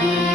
Amen.